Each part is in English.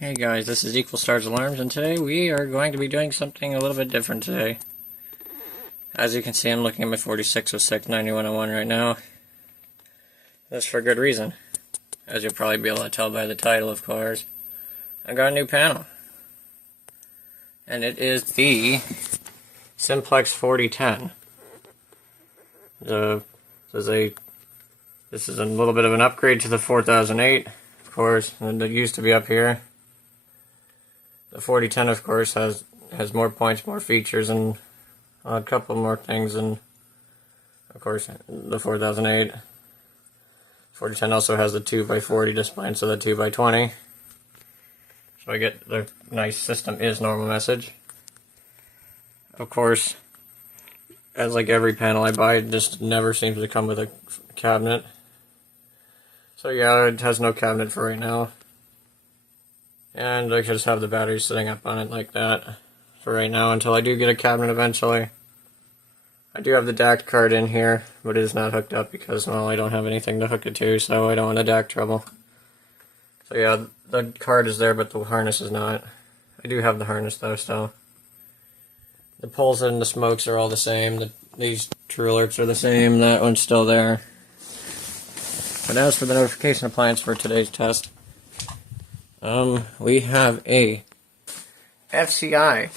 Hey guys, this is Equal Stars Alarms, and today we are going to be doing something a little bit different today. As you can see, I'm looking at my 4606 9101 right now. That's for good reason. As you'll probably be able to tell by the title, of course. I got a new panel. And it is the Simplex 4010. This is a little bit of an upgrade to the 4008, of course, and it used to be up here. The 4010, of course, has more points, more features, and a couple more things than, of course, the 4008. 4010 also has the 2x40 display instead of the 2x20. So I get the nice system is normal message. Of course, as like every panel I buy, it just never seems to come with a cabinet. So yeah, it has no cabinet for right now. And I just have the battery sitting up on it like that for right now until I do get a cabinet eventually. I do have the DAC card in here, but it is not hooked up because, well, I don't have anything to hook it to, so I don't want a DAC trouble. So yeah, the card is there, but the harness is not. I do have the harness though still. The poles and the smokes are all the same. These true alerts are the same. That one's still there. But as for the notification appliance for today's test, we have a FCI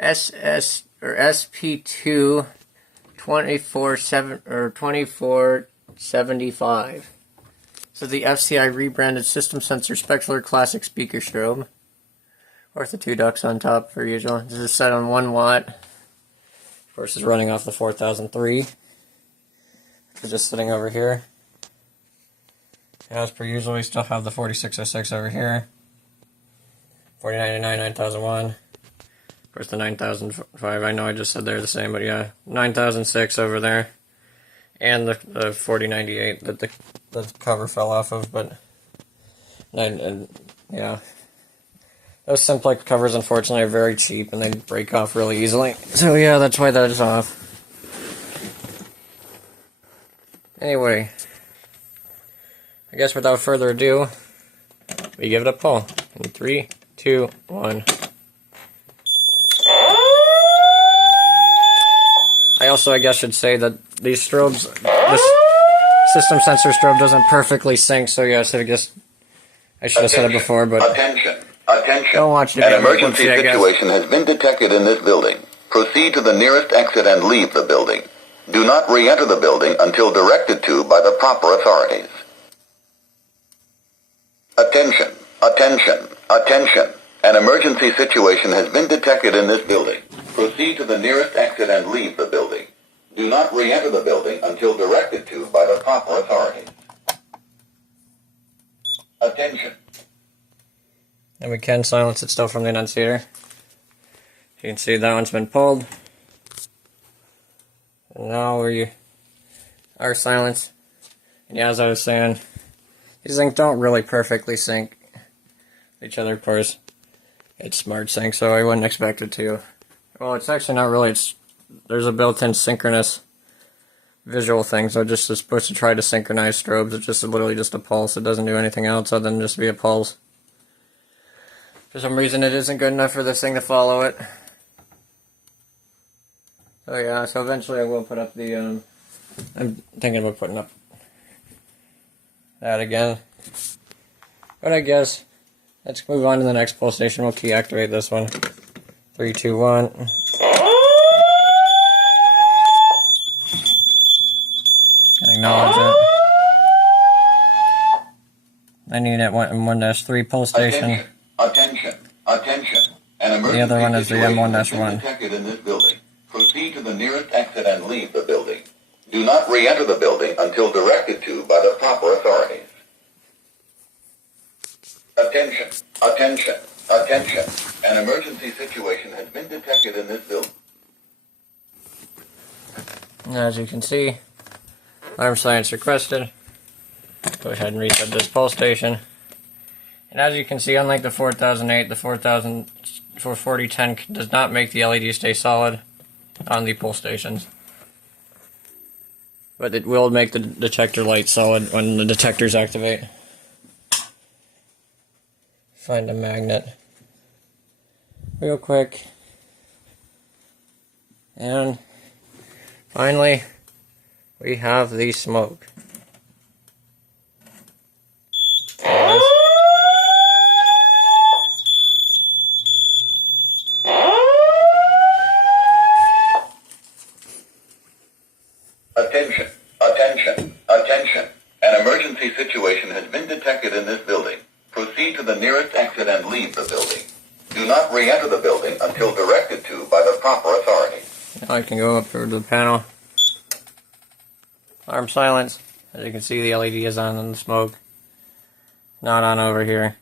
SP2 2475. So the FCI rebranded System Sensor Specular Classic Speaker Strobe. With the two ducts on top per usual. This is set on 1 watt. Of course, it's running off the 4003. It's just sitting over here. As per usual, we still have the 4606 over here. 4099, 9001. Of course, the 9005, I know I just said they're the same, but yeah. 9006 over there. And the 4098 that the cover fell off of, but... yeah. Those Simplex covers, unfortunately, are very cheap, and they break off really easily. So yeah, that's why that is off. Anyway... I guess without further ado, we give it a pull. In 3, 2, 1. I guess, should say that these strobes, this system sensor strobe doesn't perfectly sync, so yes, I should have said it before, but... Attention. Don't watch the An video. emergency situation has been detected in this building. Proceed to the nearest exit and leave the building. Do not re-enter the building until directed to by the proper authorities. Attention. An emergency situation has been detected in this building. Proceed to the nearest exit and leave the building. Do not re-enter the building until directed to by the proper authorities. Attention. And we can silence it still from the annunciator. You can see that one's been pulled. And now we are silenced. And yeah, as I was saying, these things don't really perfectly sync each other, of course. It's smart sync, so I wouldn't expect it to. Well, it's actually not really. There's a built-in synchronous visual thing, so it's just supposed to try to synchronize strobes. It's just literally just a pulse. It doesn't do anything else other than just be a pulse. For some reason, it isn't good enough for this thing to follow it. So yeah, so eventually I will put up the, I'm thinking about putting up that again. But I guess, let's move on to the next pull station. We'll key activate this one. 3, 2, 1. And acknowledge it. I need it 1-3 pull station. Attention. An emergency The other one is the M1-1. situation has been detected in this building. Proceed to the nearest exit and leave the building. Do not re-enter the building until directed to by the proper authorities. Attention. An emergency situation has been detected in this building. As you can see, alarm science requested. Go ahead and reset this pull station. And as you can see, unlike the 4008, the 4010 does not make the LED stay solid on the pull stations. But it will make the detector light solid when the detectors activate. find a magnet real quick. And finally, we have the smoke. Attention, attention, attention. An emergency situation has been detected in this building. Proceed to the nearest exit and leave the building. Do not re-enter the building until directed to by the proper authorities. Now I can go up to the panel. Alarm silence. As you can see, the LED is on in the smoke. Not on over here.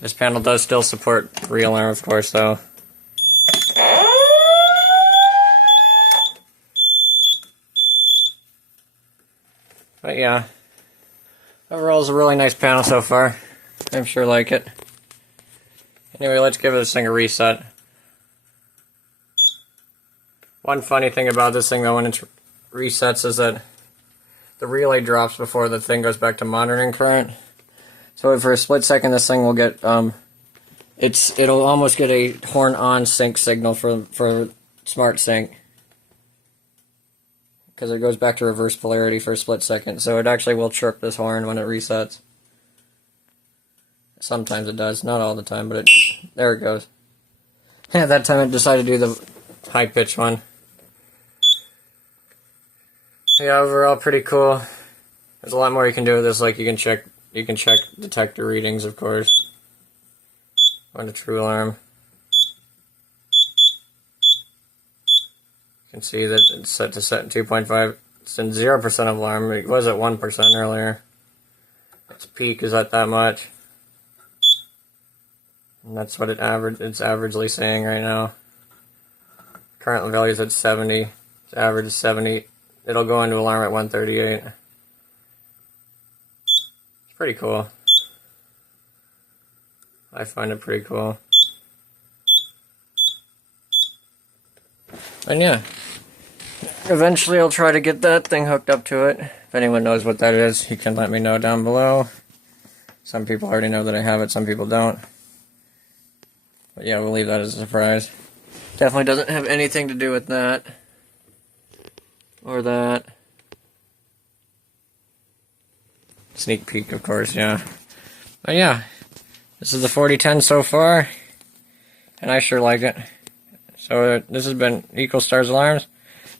This panel does still support re-alarm, of course, though. But yeah, overall it's a really nice panel so far. I'm sure like it. Anyway, let's give this thing a reset. One funny thing about this thing though when it resets is that the relay drops before the thing goes back to monitoring current. So for a split second this thing will get, it'll almost get a horn on sync signal for smart sync. Because it goes back to reverse polarity for a split second. So it actually will chirp this horn when it resets. Sometimes it does, not all the time, but there it goes. At that time it decided to do the high pitched one. Yeah, overall pretty cool. There's a lot more you can do with this, like you can check detector readings, of course. On a true alarm. You can see that it's set to 2.5. It's in 0% of alarm. It was at 1% earlier. Its peak is at that much. And that's what it's averagely saying right now. Current value is at 70. Its average is 70. It'll go into alarm at 138. It's pretty cool. I find it pretty cool. And yeah, eventually I'll try to get that thing hooked up to it. If anyone knows what that is, you can let me know down below. Some people already know that I have it, some people don't. But yeah, we'll leave that as a surprise. Definitely doesn't have anything to do with that. Or that. Sneak peek, of course, yeah. But yeah, this is the 4010 so far. And I sure like it. So this has been Equal Stars Alarms.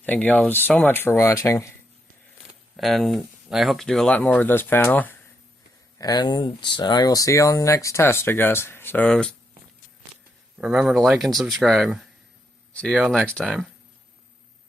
Thank you all so much for watching. And I hope to do a lot more with this panel. And I will see you on the next test, I guess. So remember to like and subscribe. See you all next time.